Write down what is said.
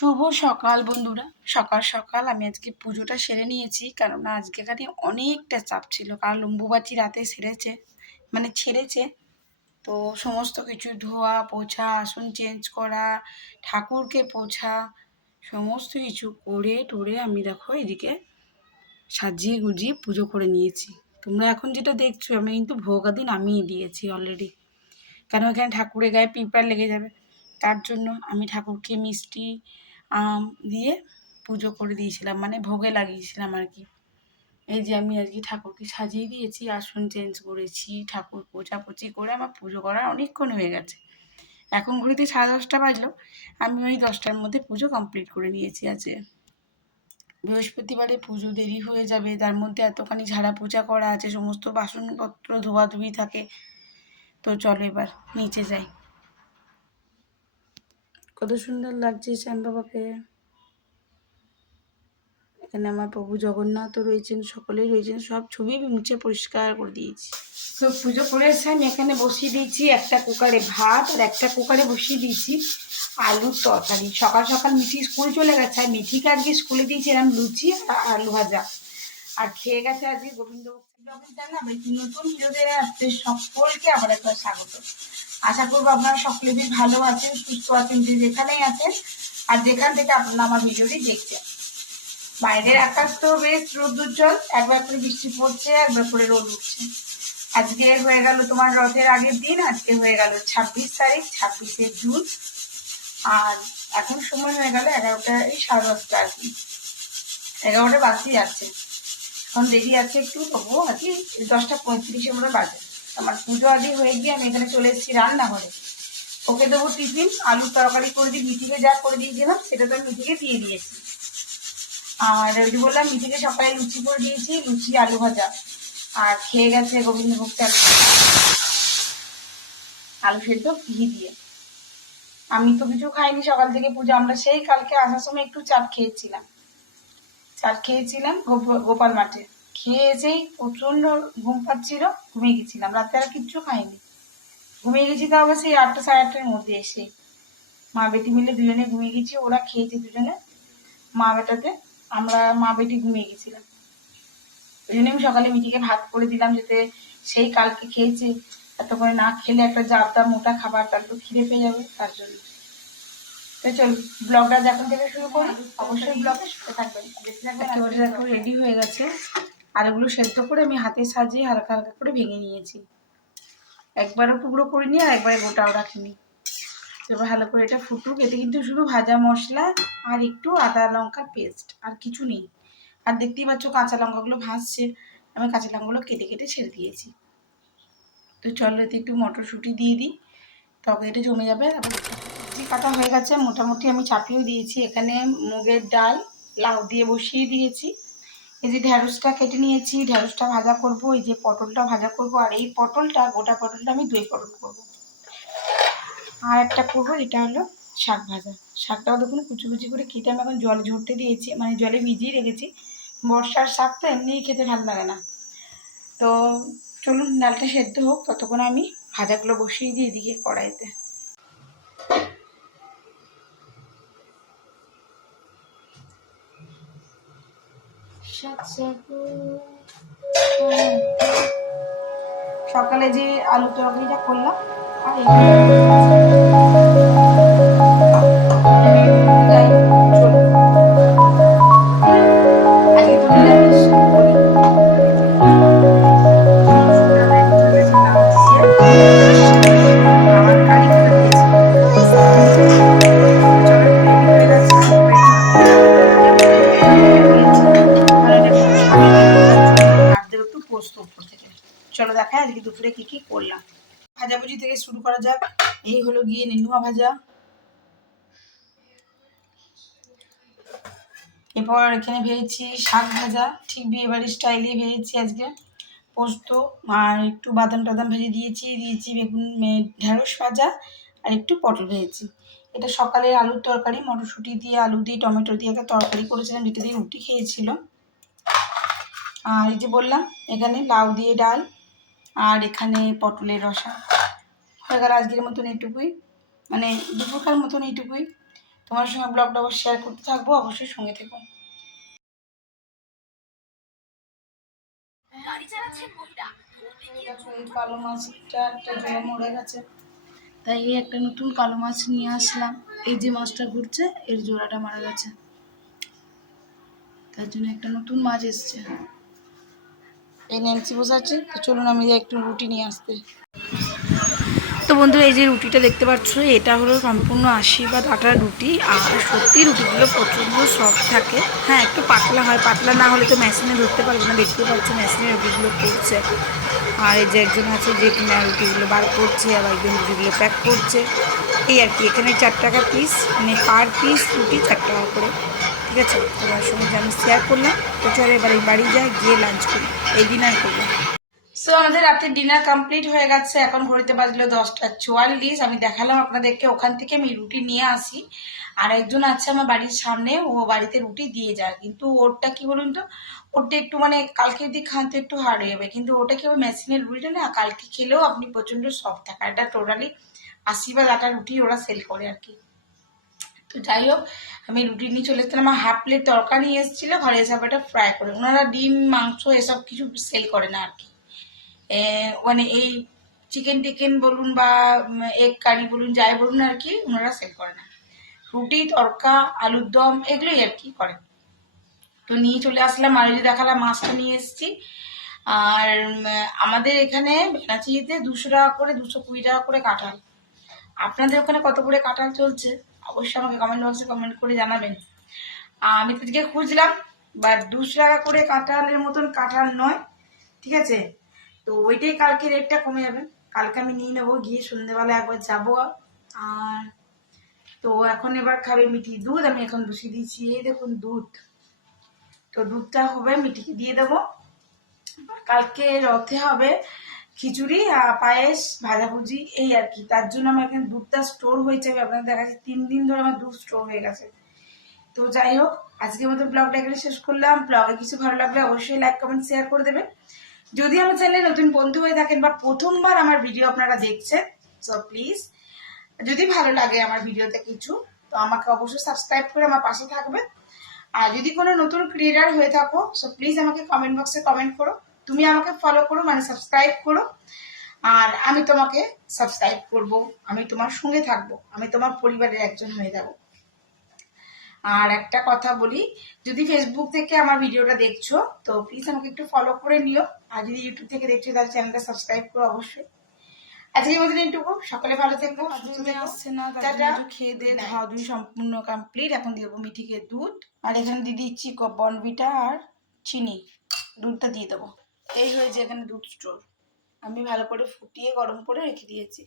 শুভ সকাল বন্ধুরা। সকাল সকাল আমি আজকে পুজোটা সেরে নিয়েছি, কেননা আজকে এখানে অনেকটা চাপ ছিল, কারণ লম্বুবাচি রাতে সেরেছে, মানে ছেড়েছে। তো সমস্ত কিছু ধোয়া পোছা, আসন চেঞ্জ করা, ঠাকুরকে পোছা, সমস্ত কিছু করে টোরে আমি দেখো এদিকে সাজিয়ে গুজিয়ে পুজো করে নিয়েছি। তোমরা এখন যেটা দেখছো, আমি কিন্তু ভোগাদি নামিয়ে দিয়েছি অলরেডি, কেন এখানে ঠাকুরের গায়ে পিঁপড়া লেগে যাবে। তার জন্য আমি ঠাকুরকে মিষ্টি আম দিয়ে পুজো করে দিয়েছিলাম, মানে ভোগে লাগিয়েছিলাম আর কি। এই যে আমি আজকে ঠাকুরকে সাজিয়ে দিয়েছি, আসন চেঞ্জ করেছি, ঠাকুর পোছাপুছি করে আমার পুজো করা অনেকক্ষণ হয়ে গেছে। এখন ঘড়িতে 10:30 বাজলো, আমি ওই 10টার মধ্যে পুজো কমপ্লিট করে নিয়েছি। আজকে বৃহস্পতিবারে পুজো দেরি হয়ে যাবে, তার মধ্যে এতখানি ঝাড়া পোছা করা আছে, সমস্ত বাসনপত্র ধোয়াধুয়ি থাকে। তো চলো এবার নিচে যাই। কত সুন্দর লাগছে শ্যাম বাবাকে। এখানে আমার প্রভু জগন্নাথও রয়েছেন, সকলেই রয়েছেন, সব ছবি আমি মুছে পরিষ্কার করে দিয়েছি। তো পুজো করে এসে আমি এখানে বসিয়ে দিয়েছি একটা কুকারে ভাত, আর একটা কুকারে বসিয়ে দিয়েছি আলুর তরকারি। সকাল সকাল মিঠি স্কুল চলে গেছে, আর মিঠিকে আজকে স্কুলে দিয়েছিলাম লুচি আর আলু ভাজা, আর খেয়ে গেছে আজকে গোবিন্দ নতুন ভিডিওতে আপনাদের সকলকে আবার একবার স্বাগত। আশা করবো আপনারা সকলে বেশ ভালো আছেন, সুস্থ আছেন, যে যেখানেই আছেন আর যেখান থেকে আপনারা আমার ভিডিওটি দেখছেন। বাইরের আকাশ তো বেশ রোদ্দুজ্জ্বল, একবার করে বৃষ্টি পড়ছে, একবার করে রোদ উঠছে। আজকে হয়ে গেল তোমার রথের আগের দিন, আজকে হয়ে গেল 26 তারিখ, 26শে জুন। আর এখন সময় হয়ে গেল 11টা, এই 10:30 আর কি, 11টা বাজতে যাচ্ছে। এখন দেরি আছে একটু, তবুও আর কি 10:35 মতো বাজে। আমার পুজো আদি হয়ে গিয়ে আমি এখানে চলে এসেছি রান্নাঘরে। ওকে দেবো টিফিন, আলুর তরকারি করে দিয়ে মিঠিকে যা করে দিয়েছিলাম সেটা তো মিঠিকে দিয়ে দিয়েছি। আর ওই যে বললাম মিঠিকে সকালে লুচি করে দিয়েছি, লুচি আলু ভাজা, আর খেয়ে গেছে গোবিন্দভোগ চাল আলু সেদ্ধ ঘি দিয়ে। আমি তো কিছু খাইনি সকাল থেকে পুজো, আমরা সেই কালকে আসার সময় একটু চাট খেয়েছিলাম গোপাল মাঠে। খেয়ে এসেই প্রচন্ড ঘুম পাচ্ছিল, ঘুমিয়ে গেছিলাম, রাতে আর কিচ্ছু খাইনি। ঘুমিয়ে গেছি তাও আবার সেই 8টা 8:30-এর মধ্যে এসে। মা বেটি মিলে দুজনে ঘুমিয়ে গেছি, ওরা খেয়েছে দুজনে মা বেটাতে, আমরা মা বেটি ঘুমিয়ে গেছিলাম। ওই জন্য আমি সকালে মিটিকে ভাত করে দিলাম, যাতে সেই কালকে খেয়েছে, এত করে না খেলে একটা জাবদা মোটা খাবার, তারপর খিদে পেয়ে যাবে, তার জন্য। তো চল ব্লগটা যখন থেকে শুরু করি, অবশ্যই ব্লগের সাথে থাকবেন। একেবারে দেখো রেডি হয়ে গেছে, আর এগুলো সেদ্ধ করে আমি হাতে সাজিয়ে হালকা হালকা করে ভেঙে নিয়েছি, একবারও টুকরো করিনি আর একবারে গোটাও রাখিনি। এবার ভালো করে এটা ফুটুক। এতে কিন্তু শুধু ভাজা মশলা আর একটু আদা লঙ্কার পেস্ট, আর কিছু নেই। আর দেখতেই পাচ্ছ কাঁচা লঙ্কাগুলো ভাজছে, আমি কাঁচা লঙ্কাগুলো কেটে কেটে ছেড়ে দিয়েছি। তো চলো এতে একটু মটরশুঁটি দিয়ে দিই, তবে এটা জমে যাবে। সবজি কাটা হয়ে গেছে মোটামুটি, আমি চাপিয়েও দিয়েছি। এখানে মুগের ডাল লাউ দিয়ে বসিয়ে দিয়েছি। এই যে ঢ্যাঁড়সটা কেটে নিয়েছি, ঢ্যাঁড়সটা ভাজা করব। এই যে পটলটা ভাজা করব, আর এই পটলটা গোটা পটলটা আমি দই পটল করবো। আর একটা করবো, এটা হলো শাক ভাজা। শাকটাও দেখুন কুচি কুচি করে কেটে আমি এখন জলে ঝরতে দিয়েছি, মানে জলে ভিজিয়ে রেখেছি। বর্ষার শাক তো এমনিই খেতে ভালো লাগে না। তো চলুন ডালটা সেদ্ধ হোক, ততক্ষণ আমি ভাজাগুলো বসিয়ে দিই এদিকে কড়াইতে। সকালে যে আলু তরকারিটা করলাম, আর চলো দেখায় আজকে দুপুরে কি কি করলাম। ভাজাভুজি থেকে শুরু করা যাক। এই হলো গিয়ে নেনুয়া ভাজা, এরপর এখানে ভেজেছি শাক ভাজা, ঠিক বিয়েবাড়ির স্টাইলে ভেজেছি আজকে। পোস্ত আর একটু বাদাম টাদাম ভেজে দিয়েছি বেগুন ঢ্যাঁড়স ভাজা, আর একটু পটল ভেজেছি। এটা সকালে আলুর তরকারি, মটরশুঁটি দিয়ে আলু দিয়ে টমেটো দিয়ে একটা তরকারি করেছিলাম, যেটা দিয়ে রুটি খেয়েছিল। আর এই যে বললাম এখানে লাউ দিয়ে ডাল, আর এখানে পটলের রসা। হয়ে গেল আজকের মতন এইটুকুই, মানে দুপুরকার মতন এইটুকুই। তোমার সঙ্গে ব্লগটা শেয়ার করতে থাকবো, অবশ্যই সঙ্গে থেকো। দেখো এই কালো মাছটা একটা জোড়া মরে গেছে, তাই এই একটা নতুন কালো মাছ নিয়ে আসলাম। এই যে মাছটা ঘুরছে এর জোড়াটা মারা গেছে, তার জন্য একটা নতুন মাছ এসছে। এই নেন্সি বসাচ্ছে, তো চলুন আমি একটু রুটি নিয়ে আসতে। তো বন্ধুরা এই যে রুটিটা দেখতে পাচ্ছ, এটা হলো সম্পূর্ণ আশীর্বাদ আটার রুটি। আর সত্যি রুটিগুলো প্রচণ্ড সফট থাকে। হ্যাঁ একটু পাতলা হয়, পাতলা না হলে তো মেশিনে ধরতে পারবে না। দেখতে পাচ্ছ মেশিনে রুটিগুলো করছে, আর এই যে একজন আছে যে কিনা রুটিগুলো বার করছে, আবার একজন রুটিগুলো প্যাক করছে। এই আর কি, এখানে 4 টাকা পিস, মানে পার পিস রুটি 4 টাকা করে। ঠিক আছে, তোমার সঙ্গে আমি শেয়ার করলাম। তো চলো এবার এই বাড়ি যাই, গিয়ে লাঞ্চ করি, এই ডিনার করবো। সো আমাদের রাতের ডিনার কমপ্লিট হয়ে গেছে। এখন ঘড়িতে বাজলো 10টা 44। আমি দেখালাম আপনাদেরকে ওখান থেকে আমি রুটি নিয়ে আসি। আর একজন আছে আমার বাড়ির সামনে, ও বাড়িতে রুটি দিয়ে যায়, কিন্তু ওরটা কি বলুন তো, ওটা একটু মানে কালকে যদি খান তো একটু হার্ড হয়ে যাবে, কিন্তু ওটা কি মেশিনের রুটিটা না, কালকে খেলেও আপনি প্রচন্ড সফট থাকে। এটা টোটালি আশীর্বাদ আটার রুটি ওরা সেল করে আর কি। তো যাই হোক, আমি রুটি নিয়ে চলে এসেছিলাম। আমার হাফ প্লেট তরকারি নিয়ে এসেছিলো, ঘরে এসে এটা ফ্রাই করে। ওনারা ডিম মাংস এসব কিছু সেল করে না আর কি। মানে এই চিকেন টিকেন বলুন বা এগ কারি বলুন, যাই বলুন আর কি, ওনারা সেল করে না। রুটি তরকা আলুর দম এগুলোই আর কি করেন। তো নিয়ে চলে আসলাম, আর যে দেখালাম মাছটা নিয়ে এসেছি। আর আমাদের এখানে ভেনাচিতে 200 টাকা করে, 220 টাকা করে কাঁঠাল। আপনাদের ওখানে কত করে কাঁঠাল চলছে অবশ্যই আমাকে কমেন্ট বক্সে কমেন্ট করে জানাবেন। আমি তো আজকে খুঁজলাম, বাট 200 টাকা করে কাঁঠালের মতন কাঁঠাল নয়, ঠিক আছে। তো ওইটাই কালকে রেটটা কমে যাবে, কালকে আমি নিয়ে নেবো, গিয়ে সন্ধ্যেবেলা একবার যাবো। আর তো এখন এবার খাবে মিঠি দুধ, আমি এখন বসিয়ে দিয়েছি, এই দেখুন দুধ। তো দুধটা হবে, মিঠিকে দিয়ে দেবো। কালকে রথে হবে খিচুড়ি আর পায়েস ভাজাভুজি এই আর কি। তার জন্য আমার এখানে দুধটা স্টোর হয়েছে, আপনাদের দেখাচ্ছি 3 দিন ধরে আমার দুধ স্টোর হয়ে গেছে। তো যাই হোক, আজকের মতো ব্লগটা এখানে শেষ করলাম। ব্লগে কিছু ভালো লাগলে অবশ্যই লাইক কমেন্ট শেয়ার করে দেবেন। যদি আমার চ্যানেলে নতুন বন্ধু হয়ে থাকেন বা প্রথমবার আমার ভিডিও আপনারা দেখছেন, সো প্লিজ যদি ভালো লাগে আমার ভিডিওতে কিছু, তো আমাকে অবশ্যই সাবস্ক্রাইব করে আমার পাশে থাকবে। আর যদি কোনো নতুন ক্রিয়েটার হয়ে থাকো, সো প্লিজ আমাকে কমেন্ট বক্সে কমেন্ট করো, তুমি আমাকে ফলো করো, মানে সাবস্ক্রাইব করো। আর আমি তোমাকে সাবস্ক্রাইব করব, আমি তোমার সঙ্গে থাকবো, আমি তোমার পরিবারের একজন হয়ে যাব। আর একটা কথা বলি, যদি ফেসবুক থেকে আমার ভিডিওটা দেখছো তো প্লিজ আমাকে একটু ফলো করে নিও। আর যদি ইউটিউব থেকে দেখছো তাহলে চ্যানেলটা সাবস্ক্রাইব করো অবশ্যই। আজকের মতো এইটুকু, সকালে ভালো থাকবো। আসছে না, একটু খেয়ে দিয়ে ধোয়া ধুই সম্পূর্ণ কমপ্লিট। এখন দিয়ে দেবো মিঠিকে দুধ, আর এখানে দিয়ে দিচ্ছি বর্নভিটা আর চিনি, দুধটা দিয়ে দেবো। এই হয়েছে এখানে দুধ স্টোর, আমি ভালো করে ফুটিয়ে গরম করে রেখে দিয়েছি।